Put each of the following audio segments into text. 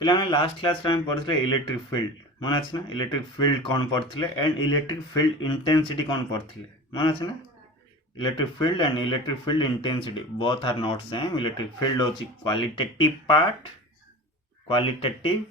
पे last class पढ़ते electric field मन अच्छे ना इलेक्ट्रिक फील्ड कौन पढ़ते एंड इलेक्ट्रिक फील्ड इंटेंसिटी कौन पढ़ते मन अच्छे ना electric field and electric field intensity both are not same electric field होची क्वालिटेटिव पार्ट क्वालिटेटिव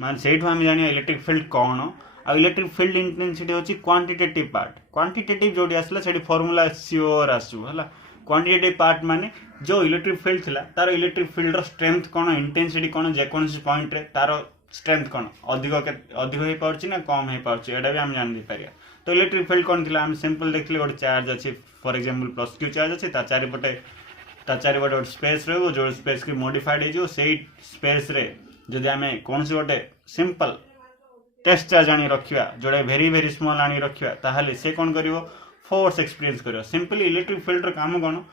मान से आम जाना इलेक्ट्रिक फील्ड कौन आ इलेक्ट्रिक फील्ड इंटेंसिटी होची क्वांटिटेटिव पार्ट क्वांटिटेटिव जोटी आसला सेठी फार्मूला श्योर आसु हला क्वांटिटेटिव पार्ट माने जो इलेक्ट्रिक फील्ड थिला तार इलेक्ट्रिक फील्ड रो स्ट्रेंथ कोन इंटेंसिटी कोन जे कोन पॉइंट रे तार स्ट्रेंथ कोन अधिक अधिक होई पाउची ना कम होई पाउची एडा भी हम जान दी पारिया तो इलेक्ट्रिक फील्ड कोन थिला हम सिंपल देखले गोटे चार्ज अछि for example plus Q charge अछि ता चारिपटे गोटे स्पेस रहबो जो स्पेस की मॉडिफाइड हे जो सेही स्पेस रे जदि आम कौन से गोटे सिंपल टेस्ट चार्ज आनी रखा जोड़ा वेरी वेरी स्मॉल आनी रखा ताहले से कौन करिवो फोर्स एक्सपीरियंस करिवो सिंपली इलेक्ट्रिक फील्ड रो काम कौन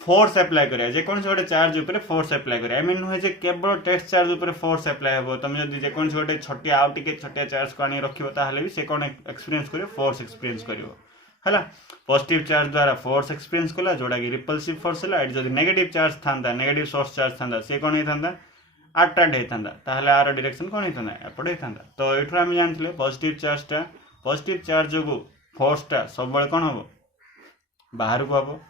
फोर्स अप्लाई करिया जे कौन से गोटे चार्ज ऊपर फोर्स अप्लाई करिया आई मीन नुहे जे केवल टेस्ट चार्ज ऊपर फोर्स अप्लाई हेबो तुम जदि जे कौन से गोटे छटिया आउ टिके छटिया चार्ज को आनी रखिवो ताहले भी से कौन एक्सपीरियंस करिवो फोर्स एक्सपीरियंस करिवो हला पॉजिटिव चार्ज द्वारा फोर्स एक्सपीरियंस कला जोड़ा कि रिपल्सिव फोर्स हला एट जदि नेगेटिव चार्ज थांदा नेगेटिव सोर्स चार्ज थांदा से कौन होता अट्राक्ट होता आर डायरेक्शन कौन होता एपटे होता तो ये आम जानते पॉजिटिव चार्ज जो फोर्सटा सब बड़े कौन हम बाहर को हम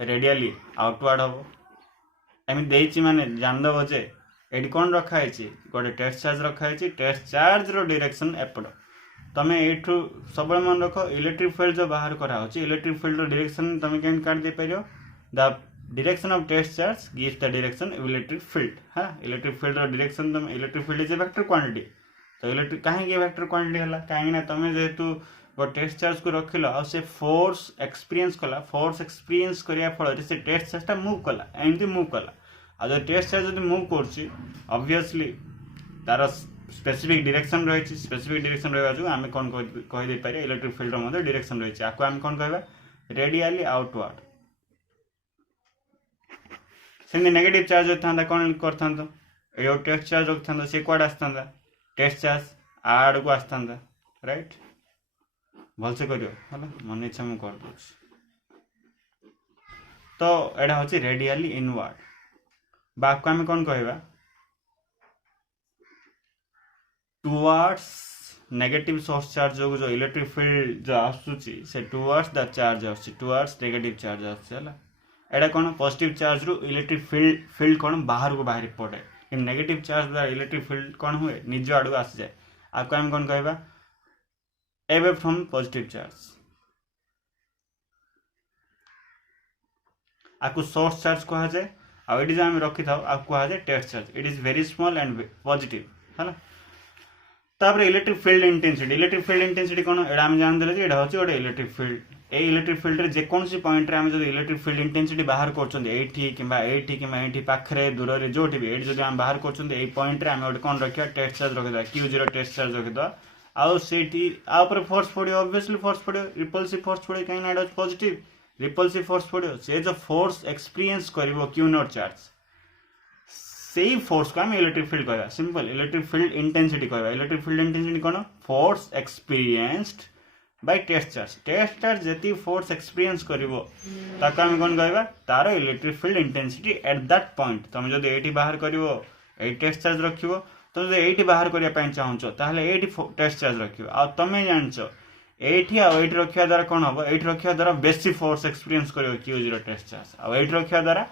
रेडियली आउटवर्ड हम एम देती माने जानदेव जे ये कौन रखाई गोटे टेस्ट चार्ज रखाई टेस्ट चार्ज रो डायरेक्शन एपट तुम यू सब मन रख इलेक्ट्रिक फील्ड जो बाहर कराऊँ इलेक्ट्रिक फील्ड रो डायरेक्शन तुम क्या काट दे पार the direction of test charge gives the direction of electric field हाँ electric field रो direction तुम electric field is a vector quantity तो इलेक्ट्रिक कहीं वेक्टर क्वांटिटी है कहीं तुम जेहेतु वो टेस्ट चार्ज को रखिल आ से फोर्स एक्सपीरियंस कला फोर्स एक्सपीरियंस करिया फल से टेस्ट चार्ज टा मूव कला एमती मूव कला आ जो टेस्ट चार्ज जो मूव कर ऑब्वियसली तार स्पेसिफिक डायरेक्शन रही स्पेसिफिक डायरेक्शन रहा जो आम कौन कहीदे पारे इलेक्ट्रिक फील्ड रो डायरेक्शन रही आपको आम कौन कहवा रेडियली आउटवर्ड से नेगेटिव चार्ज था कौन कर टेस्ट चार्ज रखता सी कौड़ आसता टेस्ट चार्ज आड़ को आसता राइट भलसे कर मन इच्छा मुझे कर दूँ तो यहाँ हूँ रेडियली इनवर्ड बाप को आम कौन कहवा टुवर्ड्स नेगेटिव सोर्स चार्ज जो इलेक्ट्रिक फील्ड जो आसूची से towards the charge towards negative charge आसला एटा कौन पॉजिटिव चार्ज रु इलेक्ट्रिक फील्ड कौन बाहर को बाहर पड़े नेगेटिव चार्ज द्वारा इलेक्ट्रिक फील्ड कौन हुए निज आड़ आसी जाए आपको आम कौन कहवा अवे फ्रॉम पॉजिटिव चार्ज आपको सोर्स चार्ज कह जाए आउ जो आम रखी था आपको कह जाए test charge it is very small and positive है तापर इलेक्ट्रिक फील्ड इंटेंसिटी कौन एटा आम जानदेले जे एटा होची गोटे इलेक्ट्रिक फील्ड ए इलेक्ट्रिक फील्ड रे जे कोनसी पॉइंट रे हम जो इलेक्ट्रिक फील्ड इंटेंसिटी बाहर करछन एठी किंबा पाखरे दूर रे जोटी भी एठी जदि हम बाहर करछन ए पॉइंट रे हम गोटे कोन रखिया टेस्ट चार्ज रखिदा Q0 टेस्ट चार्ज रखिदा आउ सेठी आ ऊपर फोर्स पड़ियो ऑब्वियसली फोर्स पड़ियो रिपल्सिव फोर्स पड़ियो काई ना एटा पॉजिटिव रिपल्सिव फोर्स पड़ियो से जो फोर्स एक्सपीरियंस करिवो Q0 चार्ज सेही फोर्स को हम इलेक्ट्रिक फील्ड कहवा सिंपल इलेक्ट्रिक फील्ड इंटेंसिटी कहवा इलेक्ट्रिक फील्ड इंटेंसिटी कौन force experienced by test charge जति फोर्स एक्सपीरियंस करिवो ताका हम कौन कहवा तार electric field intensity at that point तुम जदि एठी बाहर करिवो ए टेस्ट चार्ज रखिवो तुम जदि एठी बाहर करिया पय चाहूचो ताहले एठी टेस्ट चार्ज रखिवो आ तमे जानचो एठी आ एठी रखिया द्वारा कौन हबो एठी रखिया द्वारा बेसी फोर्स एक्सपीरियंस करिवो Q0 टेस्ट चार्ज आ एठी रखिया द्वारा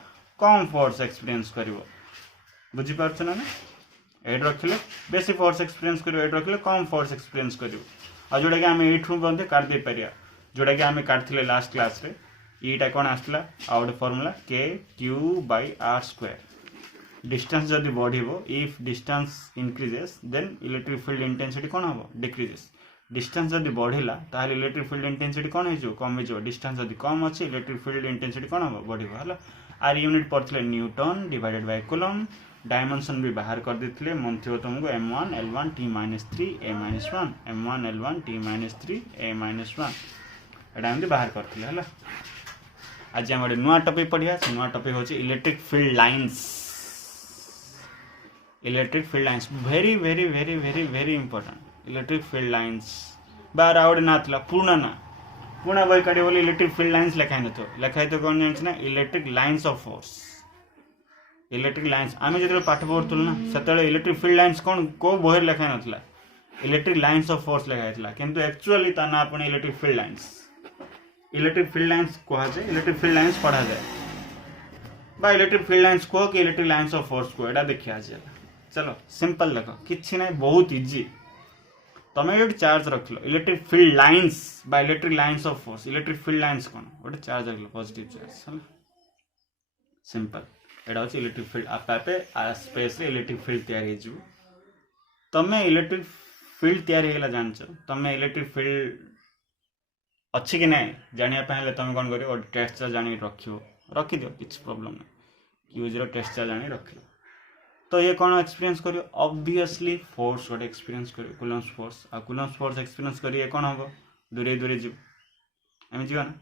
कम फोर्स एक्सपीरियंस करिवो बुझी पारछ ना एठी रखिले बेसी फोर्स एक्सपीरियंस करिवो एठी रखिले कम फोर्स एक्सपीरियंस करिवो आ जोड़ा कि आम एठू बंदे काट दे पारिया जोड़ा कि आम काटथिले लास्ट क्लास रे ईटा कौन आसला आ गोटे फॉर्मूला K/Q/R²। डिस्टेंस जदि बढ़िबो if distance increases then electric field intensity कौन हम डिक्रीजेस डिस्टेंस जदि बढ़िला ताहले इलेक्ट्रिक फील्ड इंटेंसिटी कौन हो कम हो डिस्टेंस जदि कम अच्छी इलेक्ट्रिक फील्ड इंटेंसिटी कौन हम बढ़िबो हला आर यूनिट पढ़थिले newton divided by coulomb dimension भी बाहर कर देते मन थी तुमको m1 l1 t-3 a-1 m1 l1 t-3 a-1 एटा एमती बाहर करथिले हला आज हम गोटे नुआ टॉपिक पढ़िया से नुआ टॉपिक होची electric field lines very very very very very important electric field lines बार आउट ना थला पूर्ण बई काढे बोली इलेक्ट्रिक फील्ड लाइन्स लिखाई न तो कौन जानछ ना electric lines of force electric lines आम जो पाठ पढ़ुलु ना से इलेक्ट्रिक फील्ड लाइन्स कौन कौ बही लिखाई ना इलेक्ट्रिक लाइन्स ऑफ फोर्स लिखाई किंतु एक्चुअली ता ना पुणी इलेक्ट्रिक फील्ड लाइन्स कहुए इलेक्ट्रिक फील्ड लाइन्स पढ़ा जाए बा इलेक्ट्रिक फील्ड लाइन्स कह कि इलेक्ट्रिक लाइन्स ऑफ फोर्स को यहाँ देखिए आज चलो सिंपल देख कि ना बहुत इजी तुम ये चार्ज रख लो इलेक्ट्रिक फील्ड लाइन्स बा electric lines of force electric field lines कौन गोटे चार्ज रख लो पॉजिटिव चार्ज है सिंपल एटा हूँ इलेक्ट्रिक फील्ड आपे आपे स्पेस इलेक्ट्रिक फील्ड तैयारी तुम इलेक्ट्रिक फील्ड तैयारी जान तुम इलेक्ट्रिक फील्ड अच्छी कि ना जानापी तुम कौन कर टेस्ट चार्ज आनी रखिद किसी प्रोब्लेम ना यूजर टेस्ट चार्ज आनी रख तो ये कौन एक्सपीरियंस कर ऑब्वियसली फोर्स गोटे एक्सपीरियंस कर कूलम्स फोर्स आ कूलम्स फोर्स एक्सपीरियंस कर कौन हम दूरे दूरे जीव एम जीवा ना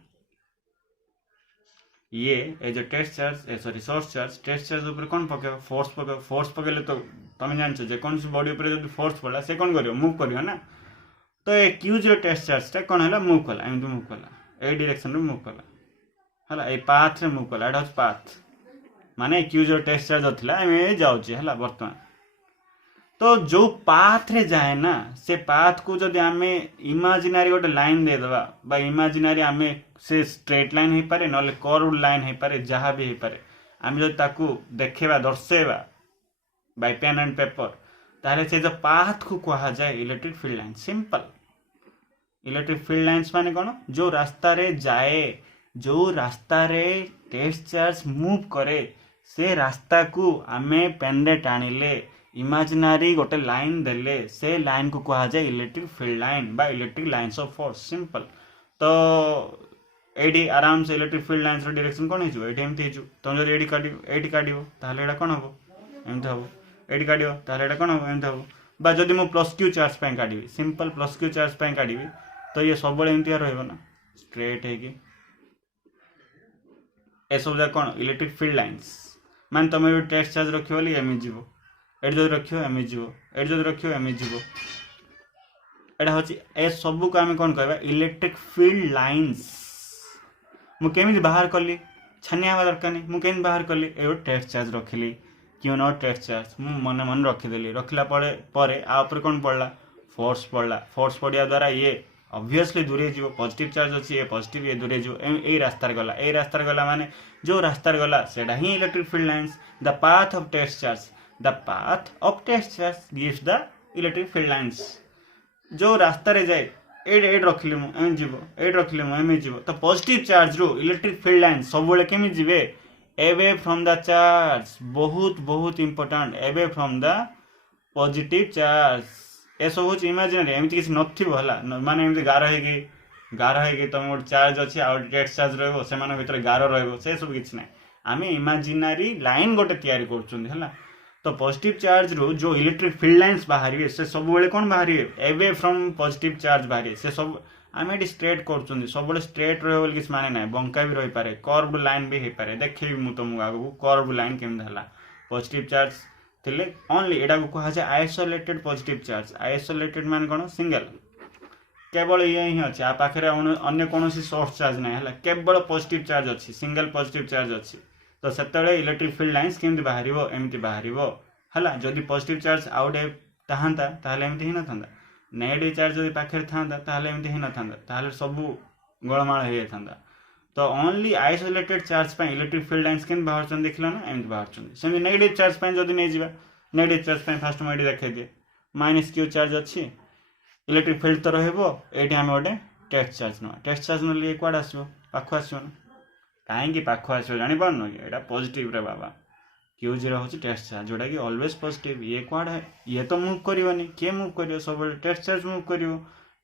ये जो test charge sorry source charge test charge ऊपर कौन पके फोर्स पकेले तो तुम जान जेकोसी बॉडी उपर जो फोर्स पड़ा से कौन कर मूव कर ना तो ये क्यूज टेस्ट चार्जटा कौन है मूव कला एमती मूव कला ए डायरेक्शन रे मूव कला है पाथ रे मूव कला एटा हूँ पाथ माने क्यूज टेस्ट चार्ज था जाऊे बर्तमान तो जो पाथ रे जाए ना से पाथ को जदि आम इमाजिनारी गोटे लाइन देदेबा बा इमाजिनारी आम से स्ट्रेट लाइन हो पारे ना कर्व लाइन हो पारे जहाँ भी हो पारे आम जो ताकू देखेबा दर्शेबा बाय पेन एंड पेपर ताहले से जो पाथ को कहा जाए electric field line simple electric field lines माने कौन जो रास्ता रे जाए जो रास्ता रे टेस्ट चार्ज मूव करे से रास्ता को आमे पेन रे टाणिले इमेजिनरी गोटे लाइन देले से लाइन को कहा जाए इलेक्ट्रिक फील्ड लाइन बा electric lines of force simple तो एडी आराम से इलेक्ट्रिक फील्ड लाइन्स रो डायरेक्शन कौन हो एमती हो तुम जो एडी काटियो ताहले एटा कौन हम एमती हम एडी काटियो ताहले एटा कौन हम एमती हम बा जदि मु प्लस क्यू चार्ज पे काटिबी सिंपल प्लस क्यू चार्ज पे काटिबी तो ये सब एमती रहिबो ना स्ट्रेट है कि ए सब जा कौन इलेक्ट्रिक फील्ड लाइन्स मान तुम ये टेस्ट चार्ज रखियो बोली एम जीवो एट जो रखियो एम जीवो एट जो रखियो एम जीवो एटा होची ए सब को आम कौन कहबा इलेक्ट्रिक फील्ड लाइन्स मु केमिति बाहर कली छानिया हवा दरकार नहीं मु केमिति बाहर कली ए टेस्ट चार्ज रखिली क्यों नॉट टेस्ट चार्ज मु मन मन रखिदेली रखला परे आ ऊपर कौन पड़ला फोर्स पड़ा द्वारा ये ऑब्वियसली दूरे जीव पॉजिटिव चार्ज अच्छी ये पॉजिटिव ये दूरे जीव ए रास्तार गला माने जो रास्तार गला सेटा ही electric field lines the path of test charge gives the electric field lines जो रास्ता रे जाए एड रखिले मु एम जीव एड रखिले मु एम जीव तो पॉजिटिव चार्ज रो इलेक्ट्रिक फील्ड लाइन्स सब बेले केमि जीवे एवे फ्रॉम द चार्ज बहुत बहुत important away from the positive charge ए सब हूँ इमेजिनरी एमती किसी ना माने एमती गार है तुम गोटे चार्ज अच्छी आ टेस्ट चार्ज रो गार रे सब किसी ना आम इमेजिनरी लाइन गोटे तैयारी कर तो पॉजिटिव चार्ज रो जो इलेक्ट्रिक फील्ड लाइन्स बाहर से सब बेले कौन बाहर एवे फ्रॉम पॉजिटिव चार्ज बाहर से सब आम ये स्ट्रेट कर सब स्ट्रेट रही किसी माने ना बंका भी रही पारे कर्व लाइन भी हो पारे देखी मुझे तुमको आगू कर्व लाइन केमती है पॉजिटिव चार्ज थिले ओनली एटा को कहा जाए आइसोलेटेड पॉजिटिव चार्ज आइसोलेटेड मान कौन सिंगल केवल ये ही अच्छे आ पाखे अन्य कौन सोर्स चार्ज ना है केवल पॉजिटिव चार्ज अच्छी सिंगल पॉजिटिव चार्ज अच्छी तो से इलेक्ट्रिक फील्ड लाइन्स केमती बाहर एमती बाहर है जदि पॉजिटिव चार्ज आउटे था एमती ही ना था नेगेटिव चार्ज जब पाखे था एमती ही ना था सब गोलमाल हो जाता तो ओनली आइसोलेटेड चार्ज पे इलेक्ट्रिक फील्ड लाइन्स केमती बाहर देख ना एमती बाहर सेमती नेगेटिव चार्ज पे जब नहीं जावा नेगेटिव चार्ज पे फास्ट मुझे देखा दिए माइनस क्यू चार्ज अच्छी इलेक्ट्रिक फील्ड तो रही आम गोटे टेस्ट चार्ज ना टेस्ट चार्ज ना कौड़ आसो पाख आसो ना कहीं पाख आसो जापार कि यहाँ पॉजिटिव रे बाबा क्यू जीरो हूँ टेस्ट चार्ज जोटा कि ऑलवेज पॉजिटिव ये कौड़ है ये तो मूव करनी किए मूव कर सब टेस्ट चार्ज मूव कर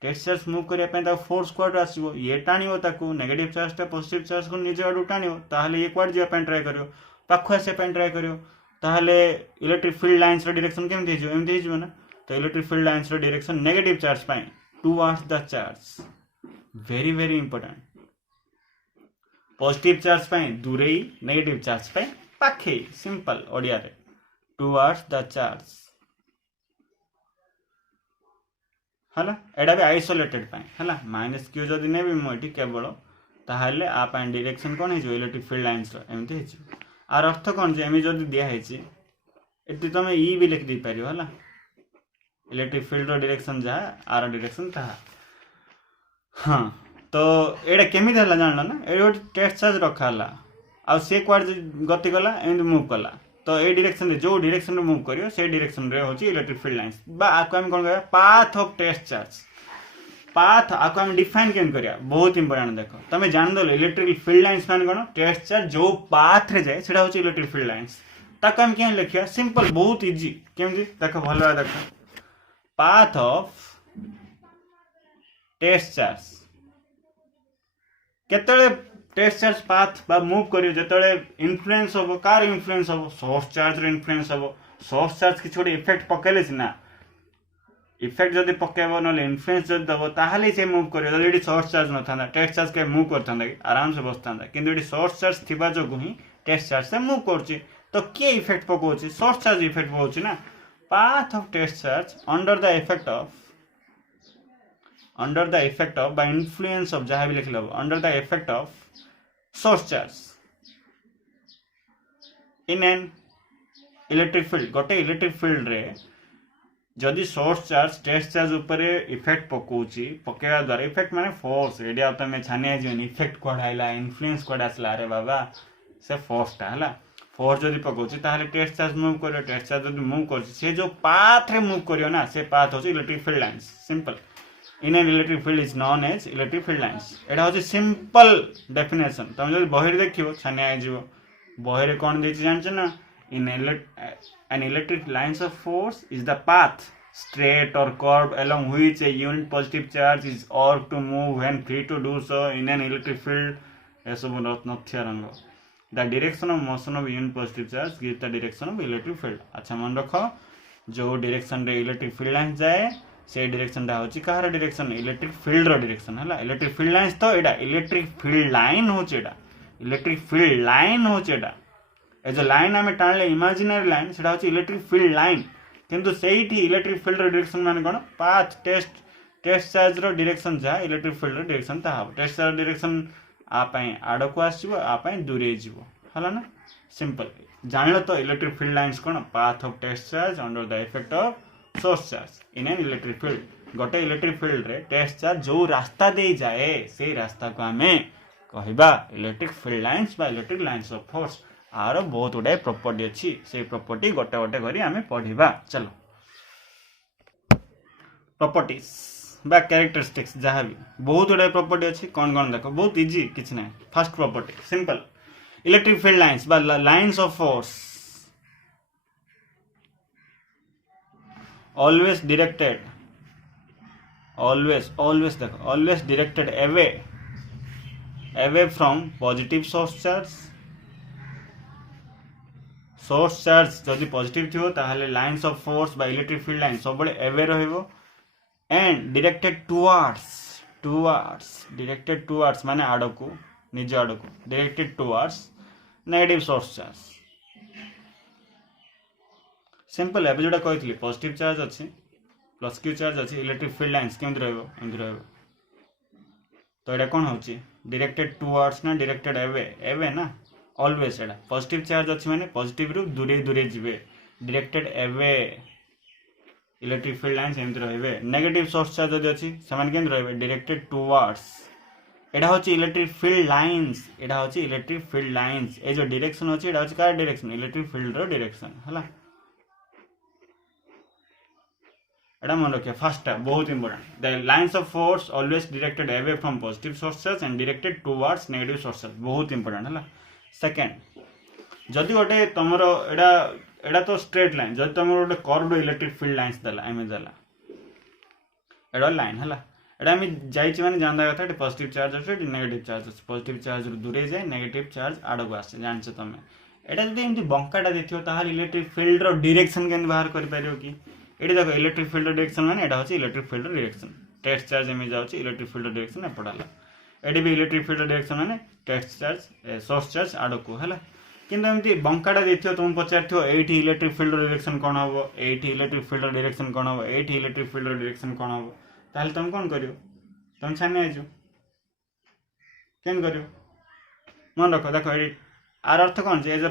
टेस्ट चार्ज मूव करने फोर्स कौट आसो ये टाणो ताकू नेगेटिव चार्जटा पॉजिटिव चार्ज को निज आड़ टाणो ताहले ये कौट जावाई ट्राए कर पाख आसापी ट्राए कर ताहले इलेक्ट्रिक फील्ड लाइन्स डायरेक्शन केमती एमती हो ना तो electric field lines direction negative charge पे towards the charge very very important positive charge पे दूरे नेगेटिव चार्ज पे पाखे सिंपल ओडिया रे टुवर्ड्स द चार्ज है एटा भी आइसोलेटेड है माइनस क्यू जदि नेबी मुझे केवल ताहले आप डायरेक्शन कौन हो इलेक्ट्रिक फील्ड लाइन्स एमती आर अर्थ कौन एम जब दिखाई ये तुम ई भी लिखि पार है इलेक्ट्रिक फील्ड डायरेक्शन जहाँ आर डायरेक्शन ताहा हाँ तो ये केमी है जान ना ये गोटे टेस्ट चार्ज रखाला आ सी कुआड़े गति कला एम मुव कला तो ये डायरेक्शन रे जो डायरेक्शन मुव करियो से डायरेक्शन रे होची इलेक्ट्रिक फील्ड लाइंस बा आको हम कोन कहबा path of test charge path आको हम डिफाइन केम करिया बहुत इंपोर्टेंट देखो तमे जान दो इलेक्ट्रिक फील्ड लाइंस मान कोन टेस्ट चार्ज जो पाथ रे जाए सेटा होची इलेक्ट्रिक फील्ड लाइंस ताको हम के लिखिया सिंपल बहुत इजी केमजी देखो भलो देखो पाथ ऑफ टेस्ट चार्ज केतले टेस्ट चार्ज पाथ बा मूव करियो जेतले इन्फ्लुएंस होबो कार इन्फ्लुएंस होबो सोर्स चार्ज रे इन्फ्लुएंस होबो सोर्स चार्ज किछ गोटे इफेक्ट पकेले ना इफेक्ट जदि पकेबो नले इन्फ्लुएंस जदि दबो ताहाले से मूव करियो जदि सोर्स चार्ज न थांदा टेस्ट चार्ज के मूव करथांदा कि आराम से बसथांदा किंतु एडी सोर्स चार्ज थिबा जोगु ही टेस्ट चार्ज से मूव करछि तो के इफेक्ट पकोछि सोर्स चार्ज इफेक्ट पकोछि ना path of test charge under the effect of by influence of जहाँ भी लिख लो under the effect of source charge in an electric field गोटे इलेक्ट्रिक फील्ड रे जदि सोर्स चार्ज टेस्ट चार्ज ऊपर इफेक्ट पकोछि पकेवा द्वारा इफेक्ट माने फोर्स एडिया तमे छानिया जीवन इफेक्ट कोड आइला इन्फ्लुएंस कोड आसला अरे बाबा से फोर्स ता हला फोर्स जदि पकोछि ताहले टेस्ट चार्ज मूव करियो टेस्ट चार्ज जदि मूव करछि से जो पाथ रे मूव करियो ना से पाथ होछि electric field lines simple in an electric field is known as electric field lines एटा होछि सिंपल डेफिनेशन तुम जदि बहिर देखियो छानिया आइ जीवो बहिर कोन देछि जानछ ना इन an electric lines of force is the path straight or curved along which a unit positive charge is ordered to move when free to do so in an electric field esabu nothya rang the direction of motion of unit positive charge gives the direction of electric field अच्छा मन रखो जो direction रे electric field line जाए से direction टा होची कहार direction electric field रो direction हला इलेक्ट्रिक फील्ड लाइंस तो एडा इलेक्ट्रिक फील्ड लाइन होची एडा इलेक्ट्रिक फील्ड लाइन होची एडा ए जो लाइन आमे टाणले इमेजिनरी लाइन सेटा होची इलेक्ट्रिक फील्ड लाइन किंतु सेठी इलेक्ट्रिक फील्ड रो डायरेक्शन माने कोन पाथ टेस्ट चार्ज रो डायरेक्शन जा इलेक्ट्रिक फील्ड रो डायरेक्शन ता हो टेस्ट चार्ज डायरेक्शन आ पई आडो को आसीबो आ पई दूरे जीवो हला ना सिंपल जानलो तो इलेक्ट्रिक फील्ड लाइंस कोन path of test charge under the effect of source charge in an electric field गोटे इलेक्ट्रिक फील्ड रे टेस्ट चार्ज जो रास्ता दे जाए से रास्ता को हमें कहबा इलेक्ट्रिक फील्ड लाइंस बा इलेक्ट्रिक लाइंस ऑफ फोर्स आर बहुत गुड़ाए प्रॉपर्टी अच्छी से प्रॉपर्टी गोटे गोटे करी आमे पढ़िबा चलो प्रॉपर्टीज बा कैरेक्टरिस्टिक्स जहाँ भी बहुत गुड़ाए प्रॉपर्टी अच्छी कौन कौन देखो बहुत इजी किसी ना first property simple electric field lines बा lines of force always directed always देखो always directed away from positive source charge source charge जदि पॉजिटिव थियो ताहले लाइंस ऑफ फोर्स बा इलेक्ट्रिक फील्ड लाइन सब बळे अवे रहइबो एंड डायरेक्टेड टुवर्ड्स माने आडको निज आडको directed towards negative source charge simple एबे जोटा कहितली पॉजिटिव चार्ज अछि प्लस क्यू चार्ज अछि इलेक्ट्रिक फील्ड लाइंस केमति रहइबो एमति रहइबो तो एटा कोन होछि डायरेक्टेड टुवर्ड्स ना डायरेक्टेड अवे ना ऑलवेज एटा पॉजिटिव चार्ज अछि माने पॉजिटिव रु दूरे दूरे जिवे directed away electric field lines एमति रहइबे नेगेटिव सोर्स चार्ज जदि अछि समान केन रहइबे डायरेक्टेड टुवर्ड्स एटा होछि इलेक्ट्रिक फील्ड लाइंस ए जो डायरेक्शन होछि एटा होछि कार डायरेक्शन इलेक्ट्रिक फील्ड रो डायरेक्शन हला एटा मन रखिया फर्स्ट बहुत important the lines of force always directed away from positive source charge and directed towards negative source charge बहुत इंपोर्टेंट हला सेकेंड जदि गोटे तुम एडा तो स्ट्रेट लाइन जदि तुम गोटे कर्व्ड इलेक्ट्रिक फील्ड लाइंस देला एम देला एडा लाइन हला एडा हम जाइछि माने जानदा कथा एटा पॉजिटिव चार्ज अछि एटा नेगेटिव चार्ज अछि पॉजिटिव चार्ज रु दूरे जाय नेगेटिव चार्ज आडको आसे जानछ तमे एटा जदि एमति बंकाटा देखियो ताहार इलेक्ट्रिक फील्ड रो डायरेक्शन केन बाहर कर पारियो कि एटी देखो इलेक्ट्रिक फील्ड डायरेक्शन माने एटा होछि electric field direction test charge एम जाउछि इलेक्ट्रिक फील्ड डायरेक्शन एपडाला एटी भी इलेक्ट्रिक फील्ड डायरेक्शन माने टेस्ट चार्ज सोर्स चार्ज आडको हला किंतु एमती बंकाटा देखियो तुम पचारथियो एठी इलेक्ट्रिक फील्ड डायरेक्शन कोन हबो एठी इलेक्ट्रिक फील्ड डायरेक्शन कोन हबो एठी इलेक्ट्रिक फील्ड डायरेक्शन कोन हबो ताहले तुम कोन करियो तुम छाने आजो केन करियो मन रखो देखो एटी आर अर्थ कोन जे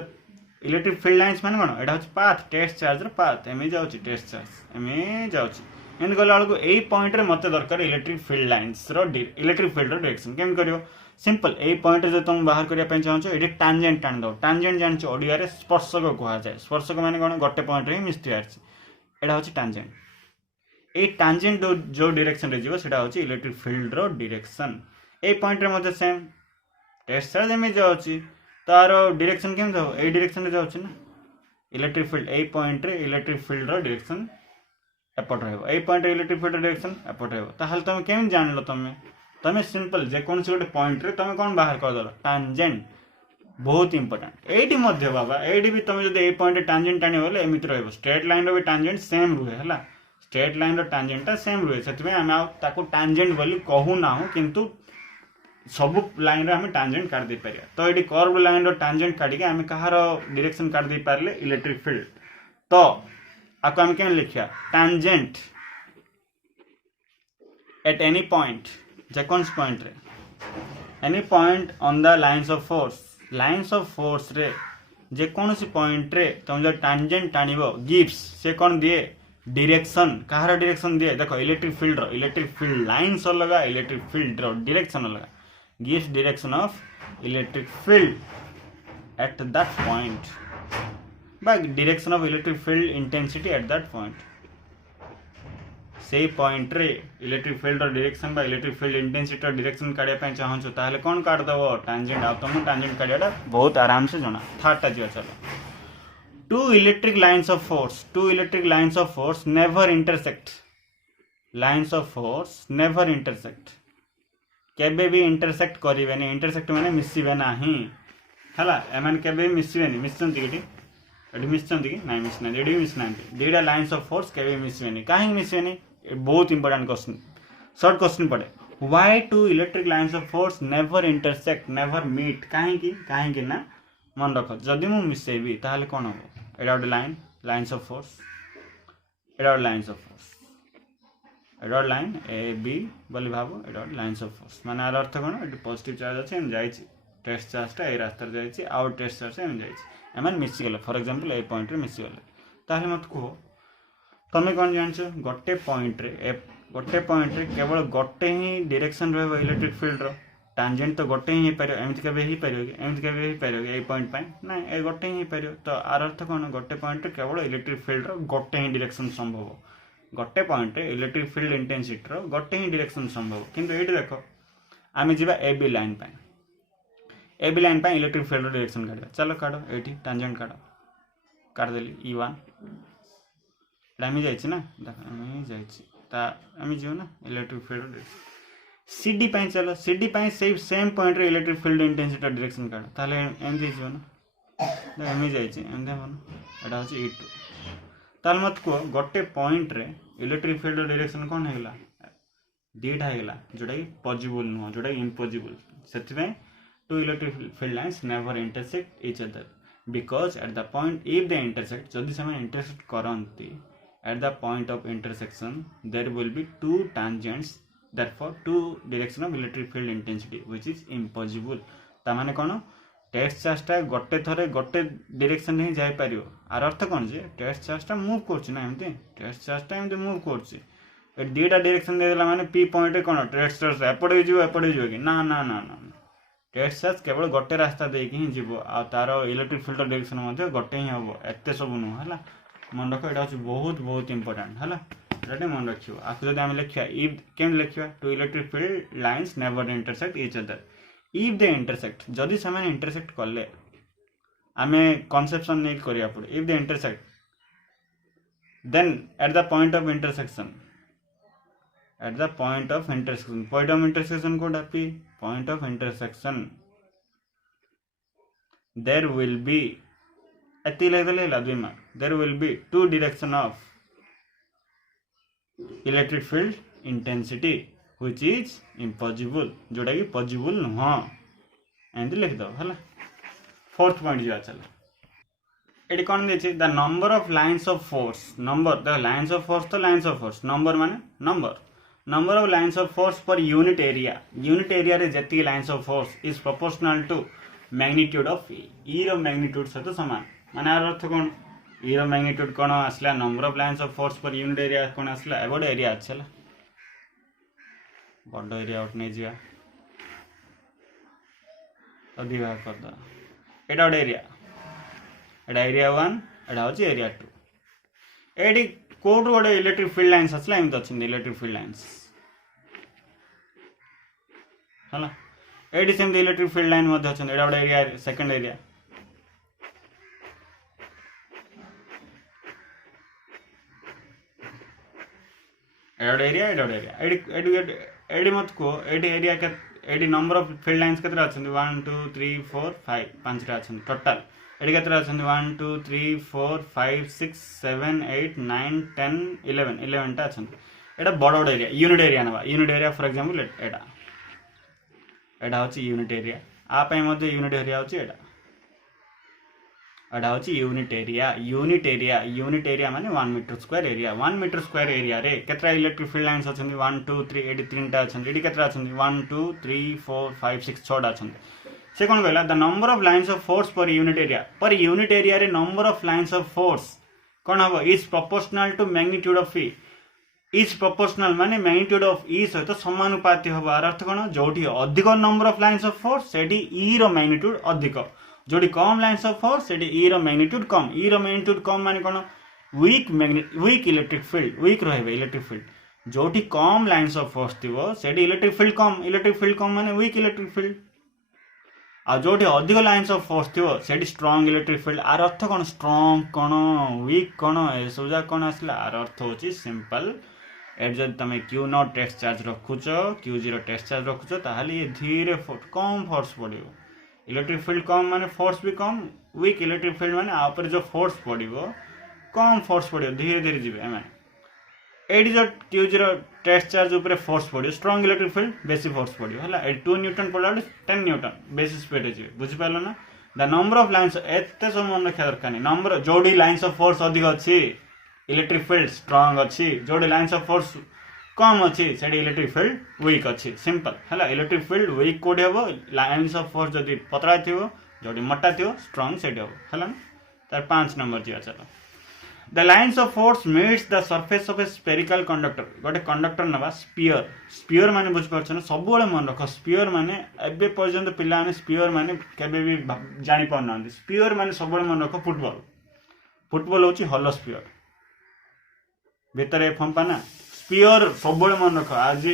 इलेक्ट्रिक फील्ड लाइन्स माने कौन एटा पाथ टेस्ट चार्ज पाथ एम जाऊँगी टेस्ट चार्ज एम जाऊँगी एमती गला बेलू यही पॉइंट रे मत दरकार electric field lines electric field direction केम कर सिंपल यही पॉइंट जो तुम बाहर करने चाहो ये टांजेंट टाणी दो टांजेंट जान ओडिया रे स्पर्शक कहुए स्पर्शक माने कौन गोटे पॉइंट रे मिस्टी एटा हूँ टांजेंट ये टांजेंट जो डायरेक्शन रे जीवो सेटा होची इलेक्ट्रिक फील्ड रो डायरेक्शन ए पॉइंट रे मते सेम टेस्ट चार्ज एम जाउची तार डायरेक्शन केम जाओ ए डायरेक्शन रे जाउची ना इलेक्ट्रिक फील्ड ए पॉइंट रे इलेक्ट्रिक फील्ड रो डायरेक्शन एपट रहबो ए पॉइंट रे इलेक्ट्रिक फील्ड डायरेक्शन एपट रहबो ताहाल तुम केम जानलो तुम सिंपल जे कौन गोटे पॉइंट रे तुम कौन बाहर कर दलो टांजेंट बहुत इंपोर्टेंट एटी मध्य बाबा एटी भी तुम जब ए पॉइंट रे टांजेंट टाणी बोले एमिति रहबो स्ट्रेट लाइन रो भी टांजेंट सेम रुहे हला स्ट्रेट लाइन रो टांजेंट टा सेम रुहे से आम ताको टांजेंट बोली कहू ना किंतु सब लाइन रे हम टांजेंट काट दे पारिया तो ये कर्व लाइन रो टांजेंट काटिके आम कहार डायरेक्शन काट दे पारले इलेक्ट्रिक फील्ड तो आपको आम क्या लिखिया tangent at any point जेकोन्स point रे any point on the lines of force रे जेकोसी पॉइंट रे तुम जो टांजेंट टाणिबो गिव्स से कौन दिए डायरेक्शन कहार डायरेक्शन दिए देखो इलेक्ट्रिक फील्ड लाइन्स अलग इलेक्ट्रिक फील्ड रो डायरेक्शन अलग gives direction of electric field at that point by direction of electric field intensity at that point से पॉइंट रे इलेक्ट्रिक फील्ड डायरेक्शन बा इलेक्ट्रिक फील्ड इंटेंसिटी डायरेक्शन काढिया पे चाहछु ताहले कोन काढ दबो tangent आ तुम टांजेंट काढियाटा बहुत आराम से जना थर्ड टा जियो चलो two electric lines of force never intersect केबे भी इंटरसेक्ट करें इंटरसेक्ट माने मिसबे ना है एम के मिसबे मिसचंती कि मिसचंती कि ना मिसना ये मिसना दुईटा लाइन्स ऑफ फोर्स के मिसबे कहीं मिसबे बहुत इंपोर्टेंट क्वेश्चन शॉर्ट क्वेश्चन पड़े why two electric lines of force never intersect never meet कहीं ना मन रख जदि मु मिसेबी ताहले कोन हो एटा लाइन लाइन्स ऑफ फोर्स एटा लाइन्स ऑफ फोर्स एडर लाइन ए बी बोली भाव एडर लाइन्स ऑफ फोर्स माने आर अर्थ कोन एटी पॉजिटिव चार्ज अछि एम जाईछि टेस्ट चार्ज टा ए रास्ता रे जाईछि आउट टेस्ट चार्ज एम जाईछि एमन मिसि गेले फॉर एग्जांपल ए पॉइंट रे मिसि गेले ताहले मत को तमे कोन जानछो गोटे पॉइंट रे केवल गोटे ही डायरेक्शन रहबो इलेक्ट्रिक फील्ड रो टांजेंट तो गोटे ही पारो एमति केबे ही पारो ए पॉइंट पाई ना ए गोटे ही पारो तो आर अर्थ कोन गोटे पॉइंट रे केवल इलेक्ट्रिक फील्ड रो गोटे ही डायरेक्शन संभव गोटे पॉइंट रे इलेक्ट्रिक फील्ड इंटेंसिटी रो गोटे ही डायरेक्शन संभव किंतु एठी देखो आमे जिबा ए बी लाइन पाई इलेक्ट्रिक फील्ड डायरेक्शन काढा चलो काढो एठी टांजेंट काढ देली E1 लाइन जाईछि ना देखो आमे जाईछि ता आमे जियो ना इलेक्ट्रिक फील्ड डायरेक्शन CD पाई चलो CD पाई सेम पॉइंट रे इलेक्ट्रिक फील्ड इंटेंसिटी डायरेक्शन काढ ताले एमदी जियो ना देखो आमे जाईछि एमदे मन एटा होछि E2 ताल मत को गोटे पॉइंट रे इलेक्ट्रिक फील्ड डायरेक्शन कौन है दीटा है जोटा कि पॉजिबल नुह जोटा इम्पॉसिबल से two electric field lines never intersect each other because at the point if they intersect जदि से इंटरसेक्ट करती at the point of intersection there will be two tangents therefore two direction of electric field intensity which is impossible ता माने कोन test चार्जटा गोटे थरे गोटे direction ही जाई पारियो आर अर्थ कोन जे टेस्ट चार्जटा मूव करछ ना एमते टेस्ट चार्जटा एमते मूव करछ ए दुईटा डायरेक्शन दे देला माने पी पॉइंट रे कोन टेस्ट चार्ज एपडे जीवो कि ना ना ना ना टेस्ट चार्ज केवल गोटे रास्ता दे कि ही जीवो आ तार इलेक्ट्रिक फील्ड डायरेक्शन मध्ये गोटे ही हबो एते सब नु हला मन रखो एटा बहुत बहुत इंपोर्टेंट हला एटा मन रखियो आकु जदि हम लिखिया इफ केम लिखिया two electric field lines never intersect each other if they intersect जदि से इंटरसेक्ट कले आमे कॉन्सेप्शन नहीं करिया पड़े if they intersect then at the point of intersection point of intersection कोड P point of intersection there will be एति लेले दुई mark there will be two direction of electric field intensity which is impossible जोटा कि possible नुह एमती लिख दो है फोर्थ पॉइंट जो चलो ये कौन दे the number of lines of force number the lines of force तो लाइन्स ऑफ फोर्स नंबर माने number of lines of force per unit area रे जति lines of force is proportional to magnitude of E रो magnitude सहित समान माने यार अर्थ कौन ई रो मैग्नीट्यूड कौन आसला number of lines of force per unit area कौन आसला ए बड़ एरिया अछि हला बड़ एरिया आउट नै जिया तो दिवा कर द एटा बड़ एरिया 1 एटा होची एरिया 2 एडी कोड गोटे इलेक्ट्रिक फील्ड लाइन्स आसला एमत अछि इलेक्ट्रिक फील्ड लाइन्स हला एडी सेम इलेक्ट्रिक फील्ड लाइन मध्ये अछि एटा बड़ एरिया सेकंड एरिया एडी मत को एडी एरिया के एडी नंबर ऑफ फील्ड लाइन्स केतरा अछन 1 2 3 4 5 पांचटा अछन टोटल एडी केतरा अछन 1 2 3 4 5 6 7 8 9 10 11 टा अछन एटा बड़ बड़ area unit area for example एटा होची यूनिट एरिया आ पय मध्ये यूनिट एरिया होची एटा होची यूनिट एरिया माने 1 मीटर स्क्वायर एरिया रे केतरा इलेक्ट्रिक फील्ड लाइन्स अछन 1 2 3 एडी तीनटा अछन एडी केतरा अछन 1 2 3 4 5 6 6 टा अछन से कोन कहला the number of lines of force per unit area रे number of lines of force कोन हबो is proportional to magnitude of E is proportional माने मैग्नीट्यूड ऑफ ई सहित समानुपाती हबो अर्थ कोन जोठी अधिक number of lines of force सेडी ई रो मैग्नीट्यूड अधिक जोड़ी कम लाइन्स ऑफ फोर्स सेडी ई रो मैग्नीट्यूड कम माने कोन वीक इलेक्ट्रिक फील्ड जोठी कम लाइन्स ऑफ फोर्स थिवो सेडी इलेक्ट्रिक फील्ड कम माने वीक इलेक्ट्रिक फील्ड आ जोठी अधिक लाइन्स ऑफ फोर्स थिवो सेडी स्ट्रांग इलेक्ट्रिक फील्ड आर अर्थ कोन स्ट्रांग कोन वीक कोन ए सबजा कोन आसला आर अर्थ होची सिंपल एट जब तुम Q0 टेस्ट चार्ज रखुच Q0 टेस्ट चार्ज रखुच ताहले ये धीरे कम फोर्स पड़ो इलेक्ट्रिक फील्ड कम माने फोर्स भी कम वीक इलेक्ट्रिक फील्ड माने आ ऊपर जो फोर्स पड़ो कम फोर्स पड़ो धीरे धीरे जीवे एम एडी जो Q0 टेस्ट चार्ज ऊपर फोर्स पड़ो स्ट्रांग इलेक्ट्रिक फील्ड बेसी फोर्स पड़ो हला 2 न्यूटन पड़ला 10 न्यूटन बेसी स्पीड जीवे बुझि पालो ना द नंबर ऑफ लाइन्स एते सब मन रखा दरकार नहीं नंबर जोडी लाइन्स ऑफ फोर्स अधिक अछि इलेक्ट्रिक फील्ड स्ट्रांग अच्छी जोड़े लाइन्स ऑफ फोर्स कम अच्छी से इलेक्ट्रिक फील्ड वीक अच्छी सिंपल है इलेक्ट्रिक फील्ड वीक कोड हम लाइन्स ऑफ फोर्स जदि पतला थी जोड़ी मोटा थी स्ट्रांग से है तार 5 नंबर जी चलो the lines of force meets the surface of a spherical conductor गोटे कंडक्टर नवा स्पीयर माने बुझ पारछ ना सब बेले मन रख स्पीयर माने एबे पर्यंत पिला माने स्पीयर माने केबे भी जानि पार ना स्पीयर माने सब बेले मन रख फुटबॉल होची हॉलो स्पीयर भितर फंपा ना स्पीयर सब मन रख आज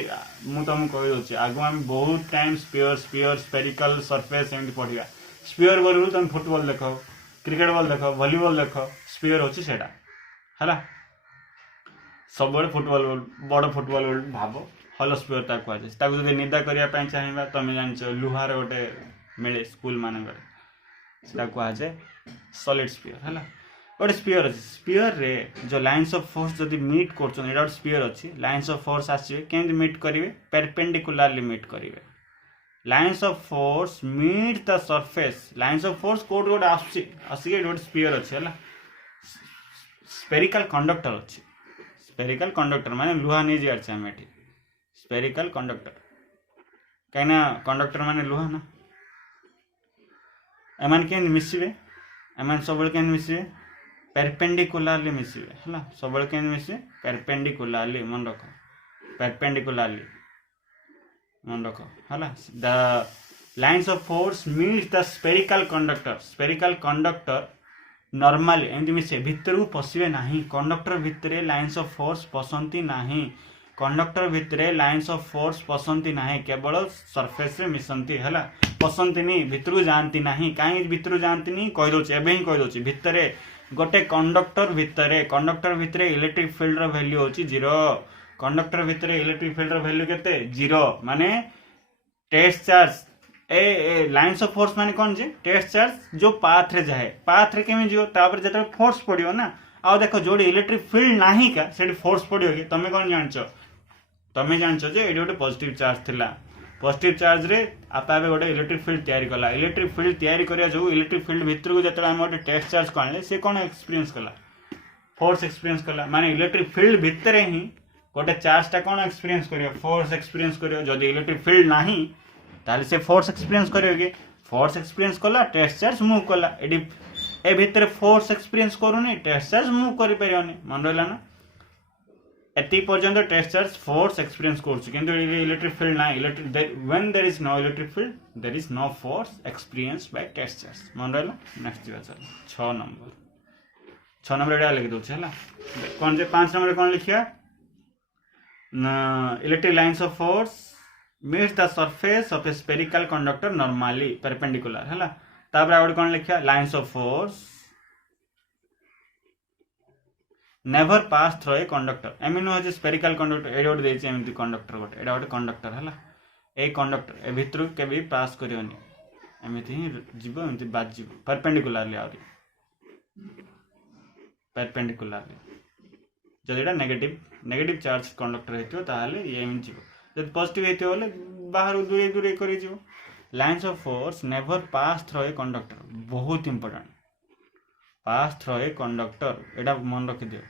मु तुम कही आगु आम बहुत टाइम स्पीयर स्पेरिकल सरफेस एमती पढ़ा स्पीयर बोलू तुम फुटबॉल देख क्रिकेट बॉल देख वॉलीबॉल देख स्पीयर होची सेटा है सब फुटबॉल बड़ फुटबॉल भाव हल स्पीयर ताकू जब निदा करने चाहिए तुम जान लुहार गोटे मिले स्कूल मानक कहुए सॉलिड स्पीयर है गोटे स्पीयर अच्छे स्पीयर रे जो लाइन्स ऑफ फोर्स जदि मीट कर स्पीयर अच्छी लाइन्स ऑफ फोर्स आसवे केमती मीट करेंगे परपेंडिकुलारली मीट करेंगे lines of force meet the surface lines of force कोड गोटे आसिक गोटे स्पीयर अच्छे है स्पेरिकल कंडक्टर अच्छी स्पेरिकल कंडक्टर माने लुहा नहीं जाए आम ये स्पेरिकल कंडक्टर कहीं कंडक्टर माने लुहा ना एम के मिसवे एम सब के मिसवे परपेंडिकुलारली मिसवे है सब के मिसवे परपेंडिकुलारली मन रख परपेंडिकुलारली मन रख है the lines of force meets the spherical conductor normally एमती मिसे भितर को पशिबे नाही कंडक्टर भितर लाइन्स ऑफ फोर्स पसंती नाही कंडक्टर भितर लाइन्स ऑफ फोर्स पसंती नाही केवल सरफेस रे मिसंती है पसंती नहीं भितर को जाती नहीं कहीं भितर जाती नहीं कहीदे एवं ही कहीदे भितर गोटे कंडक्टर भितर इलेक्ट्रिक फील्ड वैल्यू होची 0 कंडक्टर भितर इलेक्ट्रिक फील्ड वैल्यू केते 0 माने टेस्ट चार्ज ए लाइन्स ऑफ फोर्स माने कौन जे टेस्ट चार्ज जो पाथ रे जाए पाथ रे केमी जियो तापर जते फोर्स पड़ियो ना आ देखो जोड़ी इलेक्ट्रिक फील्ड नाही का सेठी फोर्स पड़ियो कि तमे कोन जानछो तमे जानछो जे एडी गोटे पॉजिटिव चार्ज थिला पॉजिटिव चार्ज रे आपे आपे गोटे इलेक्ट्रिक फील्ड तैयारी कला इलेक्ट्रिक फील्ड तैयारी करिया जो इलेक्ट्रिक फील्ड भीतर को जते हम गोटे टेस्ट चार्ज कोनले से कोन एक्सपीरियंस कला फोर्स एक्सपीरियंस कला माने इलेक्ट्रिक फील्ड भीतर ही गोटे चार्ज टा कोन एक्सपीरियंस करियो फोर्स एक्सपीरियंस करियो जदि इलेक्ट्रिक फील्ड नाही ताले से फोर्स एक्सपीरियंस करियो कि फोर्स एक्सपीरियंस कला टेस्ट चार्ज मूव कला एडी ए भितर फोर्स एक्सपीरियंस करूनी टेस्ट चार्ज मूव कर परियोनी मन रहला ना एति पर्यंत टेस्ट चार्ज फोर्स एक्सपीरियंस करछु किंतु इलेक्ट्रिक फील्ड ना electric when there is no electric field there is no force experience by test charge मन रहला नेक्स्ट जीवा चल 6 नंबर एडा लिख दो छला कोन जे 5 नंबर कोन लिखिया electric lines of force meets the surface of a spherical conductor normally perpendicular है तापर आउट कौन लिखा lines of force never pass through a conductor एमिन हो spherical conductor एडा गोटे देछि एमिति conductor गोटे एडा गोटे conductor है ए conductor ए भितर के भी पास करियोनी एमिति ही जीवो एमिति बाज जीवो perpendicularly आउरी perpendicularly जदि एडा नेगेटिव चार्ज कंडक्टर हेतियो ताहाले ये एमिति जीवो जब पॉजिटिव हेते होले बाहर दूरे दूरे करि जीवो lines of force never pass through a conductor बहुत important pass through a conductor एडा मन रखि दियो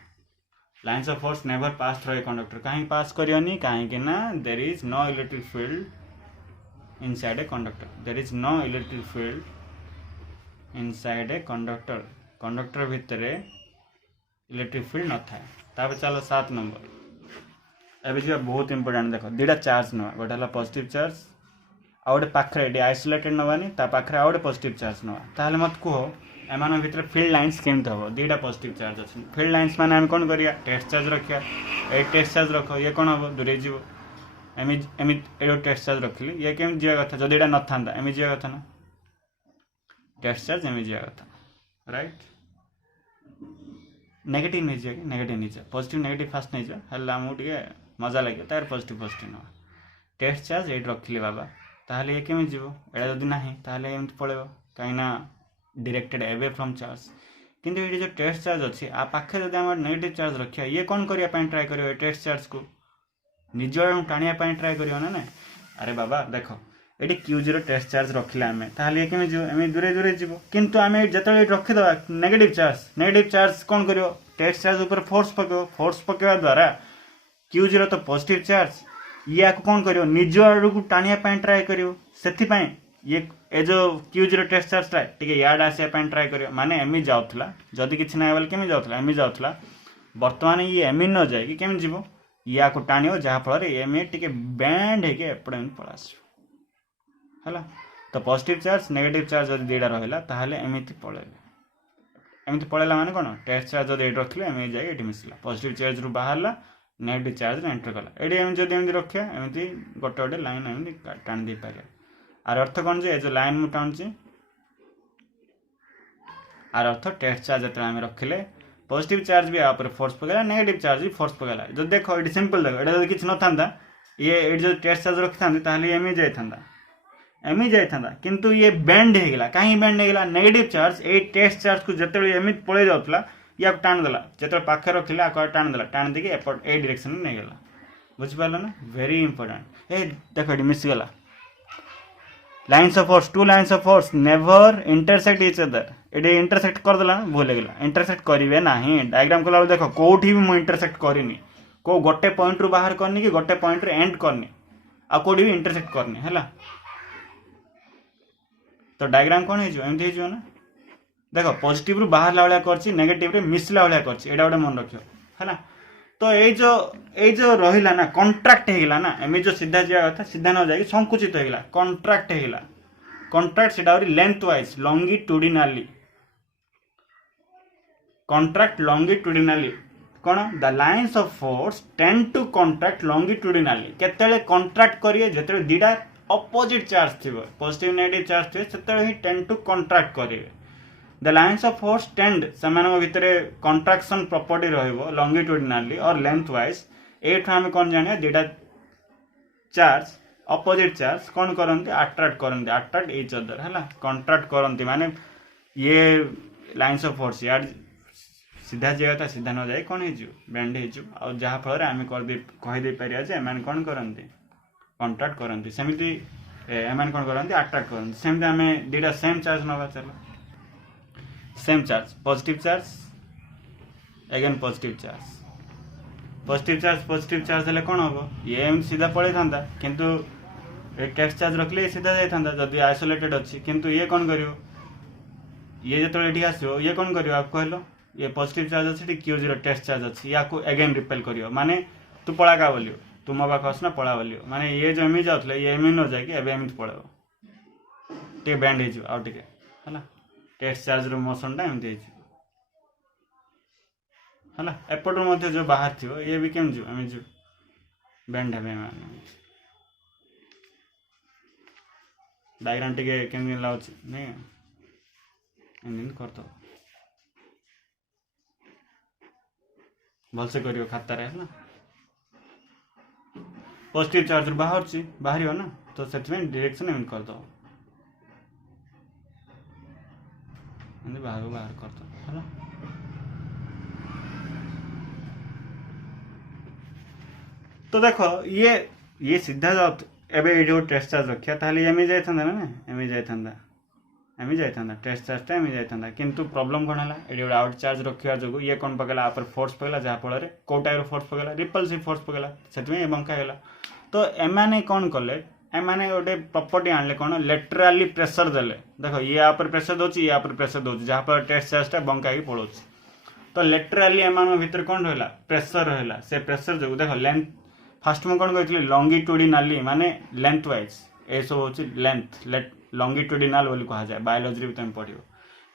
lines of force never pass through a conductor काहे पास करियोनी काहे कि ना there is no electric field inside a conductor there is no electric field inside a conductor भितरे इलेक्ट्रिक फील्ड न थाए तापर चलो 7 नंबर एबे जे बहुत इंपोर्टेंट देखो दुटा चार्ज न गोटे हला पॉजिटिव चार्ज आ गोटे पाखरे एडी आइसोलेटेड नवानी ता पाखरे आ गोटे पॉजिटिव चार्ज नवा ताहले मत को एमान भितर फील्ड लाइंस केमत हो दुटा पॉजिटिव चार्ज अछि फील्ड लाइंस माने हम कोन करिया टेस्ट चार्ज रखिया ए टेस्ट चार्ज रखो ये कोन हो दूरे जीवो एमी एडो टेस्ट चार्ज रखली ये केम जिया कथा जदी एडा न थांदा एमी जिया कथा ना टेस्ट चार्ज एमी जिया कथा राइट नेगेटिव नहीं जाए नेगेटिव नहीं जाए पॉजिटिव नेगेटिव फास्ट नहीं जाए हल्ला हमू टिके मजा लगे तार पॉजिटिव ना टेस्ट चार्ज एट रखिले बाबा ताहले ये केमी जीवो एडा जदी नाही ताहले एमति पळेबो काइना डायरेक्टेड अवे फ्रॉम चार्ज किंतु ये जो टेस्ट चार्ज अछि आ पाखे जदी हम नेगेटिव चार्ज रखिया ये कोन करिया पय ट्राई करियो टेस्ट चार्ज को निजर टाणिया पय ट्राई करियो ना अरे बाबा देखो एडी Q0 टेस्ट चार्ज रखिला हमें ताहले केमे जीवो एमे दूरे दूरे जीवो किंतु हमें जतले रखि दवा नेगेटिव चार्ज कोन करियो टेस्ट चार्ज ऊपर फोर्स पकेवा द्वारा Q0 तो पॉजिटिव चार्ज या को कोन करियो निज आडू को टाणिया पय ट्राई करियो सेथि पय ये ए जो Q0 टेस्ट चार्ज टा टिके याड आसे पय ट्राई करियो माने एमी जाउथला जदी किछ ना बोल केमे जाउथला एमी जाउथला वर्तमान ये एमी न जाय कि केमे जीवो या को टाणियो जहा फल रे एमी टिके बैंड हे के एपडे पळास हला तो पॉजिटिव चार्ज नेगेटिव चार्ज जदी देडा रहला ताहले एमिति पळेला माने कोन टेस्ट चार्ज जदी एड रखले एमी जाय एटी मिसला पॉजिटिव चार्ज रु बाहरला नेगेटिव चार्ज एंटर कला एडी एम जदी एमि रखिया एमिति गोटे गोटे लाइन एमि टाण दे पारे आर अर्थ कोन जे जो लाइन मु टाणची आर अर्थ टेस्ट चार्ज जतरा हम रखले पॉजिटिव चार्ज भी ऊपर फोर्स पकेला नेगेटिव चार्ज भी फोर्स पकेला जो देखो एडी सिंपल देखो एडा जदी किछ न थांदा ये एडी जो टेस्ट चार्ज रखथांदे ताहले एमि जाय थांदा किंतु ये बैंड हे गेला काहे बैंड हे गेला नेगेटिव चार्ज ए टेस्ट चार्ज को जतले एमि पळे जाउतला या टाण देला जतले पाखे रखिला आ टाण देला टाण देके एपट ए डायरेक्शन में नै गेला बुझ पालो ना वेरी इंपोर्टेंट ए देखो एडी मिस गेला lines of force two lines of force never intersect each other एडी इंटरसेक्ट कर देला भूल गेला इंटरसेक्ट करिवे नाही डायग्राम कोला देखो कोठी भी मु इंटरसेक्ट करिनी को गोटे पॉइंट रु बाहर करनी कि गोटे पॉइंट रे एंड करनी आ कोठी भी इंटरसेक्ट करनी हैला तो डायग्राम कौन है जो एमती है जो ना देखो पॉजिटिव रु बाहर ला वाला करछि नेगेटिव रे मिसला वाला करछि एडा ओडा मन रखियो हैला तो ए जो रहिला ना कॉन्ट्रैक्ट हेला ना एमे जो सीधा जिया कथा सीधा न जाई संकुचित हेला कॉन्ट्रैक्ट हेला कॉन्ट्रैक्ट सेटा और lengthwise longitudinally contract longitudinally कोन the lines of force tend to contract longitudinally केतेले कॉन्ट्रैक्ट करिए जेते दीडा ऑपोजिट चार्ज थिबो पॉजिटिव नेगेटिव चार्ज थिबे सेते ही टेंड टू कॉन्ट्रैक्ट करिवे the lines of force tend समान भितरे कॉन्ट्रैक्शन प्रॉपर्टी रहइबो लॉन्गिट्यूडिनली और लेंथ वाइज एठ हम कोन जानिया दीडा चार्ज ऑपोजिट चार्ज कोन करंती अट्रैक्ट ईच अदर हैला कॉन्ट्रैक्ट करंती माने ये लाइंस ऑफ फोर्स यार सीधा जगह सीधा न जाए कौन हो बैंड हो जहाँ फल आम कहीदे पारिया जे एम कौन करती कॉन्ट्रैक्ट करती सेमती एम कौन करती अट्रैक्ट करती सेमती आम दुटा सेम चार्ज नवा चलो same charge positive charge again positive charge हेल्ले कौन हम ये एम सीधा पड़े था किंतु टेक्स्ट चार्ज रखले सीधा जाता जदि आइसोलेटेड अच्छी किंतु ये कौन करियो ये जो ये आसो ये कौन कर कहल ये पॉजिटिव चार्ज अच्छे Q0 टेस्ट चार्ज अच्छी या एगेन रिपेल कर माने तू पड़ा क्या बोलियो तू मो पाख आसना पड़ा बोलियो माने ये जो एमि जाऊला ये एमि न जाकि एमती पड़ेब टे बैंड हो आउ टे है टेस्ट चार्ज मोशनटा एमती है एपटू जो बाहर थी ये भी केम एम जो बैंड है डायग्राम टे केमी लगुच नहीं एमती करद भलसे कर खातार है पॉजिटिव चार्ज बाहर ना तो से डायरेक्शन एमती करद बाहर बाहर करद है तो देखो ये सीधा जाओ एबे ये टेस्ट चार्ज रखिया ताहले एमि जाइथा ना एमि जाइथा टेस्ट चार्जटा एमि जाइथा किंतु प्रॉब्लम कौन है ये आउट चार्ज रखा जो ये कौन पकड़ा आप फोर्स पकड़ा जहाँ फल कौ टाइप फोर्स पकड़ा रिपल्सिव फोर्स पकड़ा से बंकागला तो एमाने कौन कले एमाने गोटे प्रॉपर्टी आनले कौन लेटराली प्रेशर देले देखो ये आप प्रेशर दूसरी ये प्रेशर दूसरी जहाँ पर टेस्ट चार्जटा बंकाई पड़ो तो लेटराली एम भितर कौन रहा प्रेशर रहा से प्रेशर जो देख लेंथ फास्ट मुझे कौन कही लंगिट्यूडिनाली माने लेंथ वाइज ये सब हूँ लेंथ लंगिट्यूडिनाल बोली कह जाए बायोलॉजी भी तुम पढ़ो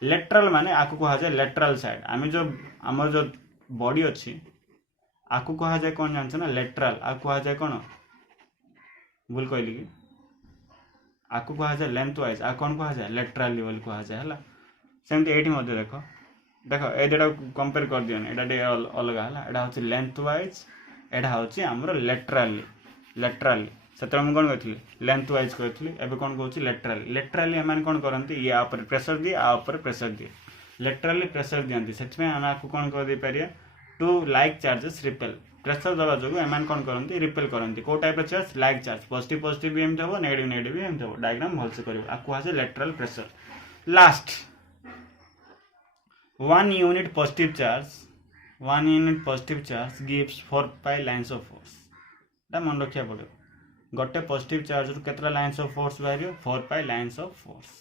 लेटराल माने आपको कह जाए लेटराल साइड आम जो आम जो बॉडी अच्छी आपको कह जाए कौन जानते ना लेटराल आपको कह जाए कौन भूल कहली कि आपको कह जाए लेंथ वाइज आ कौन कह जाए लेटराली बोली कह जाए है सेमती ये देख देख ये दुटा कंपेयर कर दियो एटा अलग है यहाँ हूँ लेंथ वाइज एटा हूँ आमर लेटराली से मुझे कौन कही लेंथ वाइज कही एवं कौन कहूँ लेटराली एम कौन करती ये आप प्रेशर दिए आपर प्रेशर दिए लेटराली प्रेशर दिखती से आम आपको कौन कर पारे टू लाइक चार्जेस रिपेल प्रेशर दवा जो एम कौन करती रिपेल करती कौ type charge like charge positive positive भी एमती हम नेगेटिव नेगेटिव भी एमती हम डायग्राम भलसे कर आपको कह लेटराल pressure last 1 unit positive charge gives 4 pi lines of force दा मन रखिया पड़ो गोटे पॉजिटिव चार्ज रु केतरा लाइन्स ऑफ फोर्स बाहर 4 pi lines of force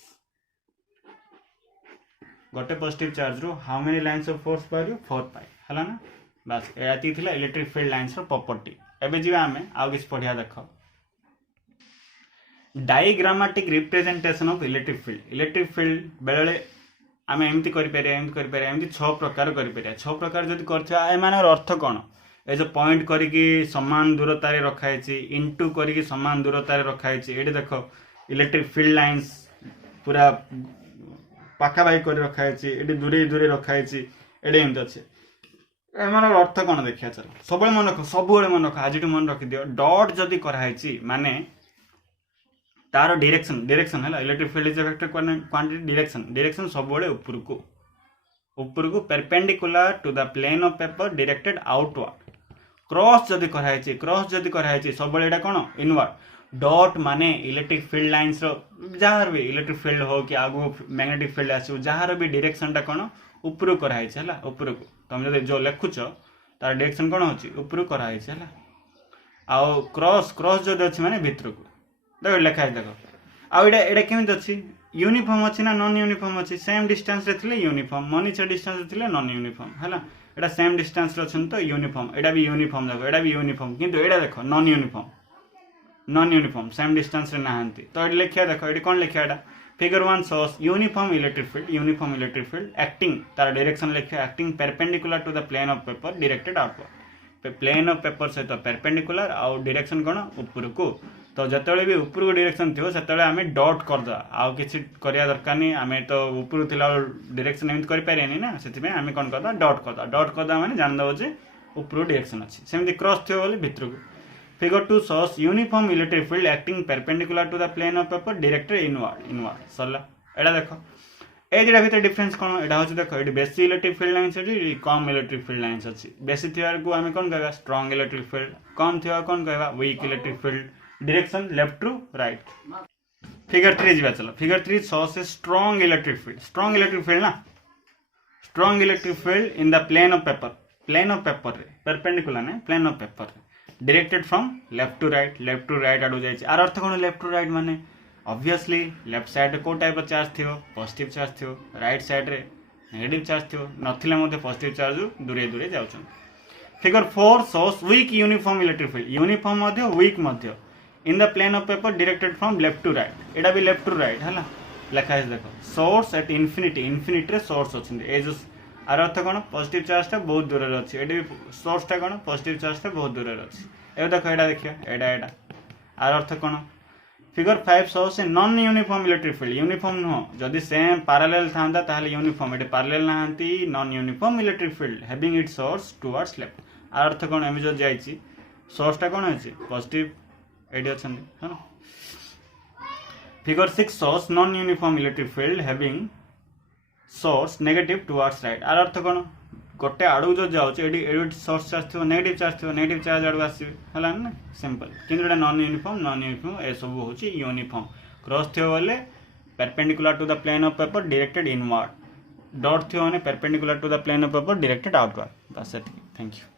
गोटे पॉजिटिव चार्ज रु how many lines of force बाहर 4 pi है ना बस एति थिला इलेक्ट्रिक फील्ड लाइन्स रो प्रॉपर्टी एबे जीवा आमे आउ किछ पढ़िया देखो diagrammatic representation of electric field बेले आम एमती एमती 6 प्रकार कर 6 प्रकार जब कर अर्थ कौन ए जो पॉइंट करी समान दूरतार रखाई इंटू करी समान दूरतार रखाई ये देख इलेक्ट्रिक फील्ड लाइन्स पूरा पाखापाखि कर रखाई ये दूरे दूरे रखाई ये एमती अच्छे एमार अर्थ कौन देखिए चल सब मन रख सब मन रख आज मन रखी दियो डॉट जदि कराई माने तार डायरेक्शन है electric field is vector quantity direction सब ऊपर को perpendicular to the plane of paper directed outward cross जदि कराई सब एटा कौन इनवर्ड डॉट माने इलेक्ट्रिक फील्ड लाइन्स जार भी इलेक्ट्रिक फील्ड हो कि आगु मैग्नेटिक फील्ड आसो जार भी डायरेक्शन टा कौन ऊपर कराई है ऊपर को तुम जो जो लिखुच तार डायरेक्शन कौन हो ऊपर कराई है आउ क्रॉस जो अच्छी माने भितर को देख लिखाई देख आईटा केमी अच्छी यूनिफॉर्म अच्छी ना नॉन यूनिफॉर्म अच्छी सेम डिस्टेंस रे थिले यूनिफॉर्म मनीचा डिस्टेंस रे थिले नॉन यूनिफॉर्म है एटा सेम डिस्टेंस रे अछन तो यूनिफॉर्म एटा भी यूनिफॉर्म देखो एटा भी यूनिफॉर्म किंतु एटा देखो नॉन यूनिफॉर्म सेम डिस्टेंस रे नाहंती तो एटा लिखिया देखो एटा कोन लिखिया एटा figure 1 shows uniform electric field acting तार डायरेक्शन लिखिया acting perpendicular to the plane of paper directed outward plane of paper सहित परपेंडिकुलर आउ डायरेक्शन कौन ऊपर को तो जिते भी ऊपर को डायरेक्शन थी से आम डॉट करदे आउ कि दरकार नहीं आम तो ऊपर थी डायरेक्शन एमती करें ना से आम कौन करदा डॉट करदा मैंने जानदेव जे ऊपर डायरेक्शन अच्छी सेमती क्रॉस थी बोली भितर को figure 2 shows uniform electric field acting perpendicular to the plane of paper directed inward सरला एटा देखो ए दुटा भीतर डिफरेंस कौन एटा हूँ देख ये बेसी इलेक्ट्रिक फील्ड लाइन्स अच्छी कम इलेक्ट्रिक फील्ड लाइन्स अच्छी बेसी थी को आम कौन कहवा स्ट्रॉन्ग इलेक्ट्रिक फील्ड कम थी कौन कहवा weak electric field direction left to right figure 3 जी चलो figure 3 shows a strong electric field ना strong electric field in the plane of paper perpendicular ने plane of paper directed from left to right आडू जाए आर अर्थ कौन left to right माने ऑब्वियसली लेफ्ट साइड को टाइप चार्ज थी पॉजिटिव चार्ज थी राइट साइड रे नेगेटिव चार्ज थी नथिले मध्य पॉजिटिव चार्ज दूरे दूरे जाउछन figure 4 shows weak uniform electric field uniform मध्य वीक मध्य in the plane of paper directed from left to right एटा भी लेफ्ट टू राइट हला लिखा है देखो सोर्स एट इनफिनिटी इनफिनिटी रे सोर्स अछि ए जो आर अर्थ कौन पॉजिटिव चार्ज टा बहुत दूर रे अछि एडी सोर्स टा कौन पॉजिटिव चार्ज टा बहुत दूर रे अछि ए देखो एटा देखियो एटा आर अर्थ कौन figure 5 shows a non uniform electric field uniform नो जदि सेम पैरेलल थांदा ताहले यूनिफॉर्म एटे पैरेलल नाहंती non uniform electric field having its source towards left आर अर्थ कौन एम जो जाईची सोर्स टा कौन अछि पॉजिटिव एडी अछंदी हां figure 6 shows non uniform electric field having source negative towards right आर अर्थ कौन गोटे आड़ू जो जाऊँ एडी सोर्स चार्ज थो नेगेटिव चार्ज आड़ू आस ना सिंपल किंतु नॉन यूनिफॉर्म ए सब हूँ यूनिफॉर्म क्रॉस थो बोले perpendicular to the plane of paper directed inward dot थो perpendicular to the plane of paper directed outward बस थैंक यू।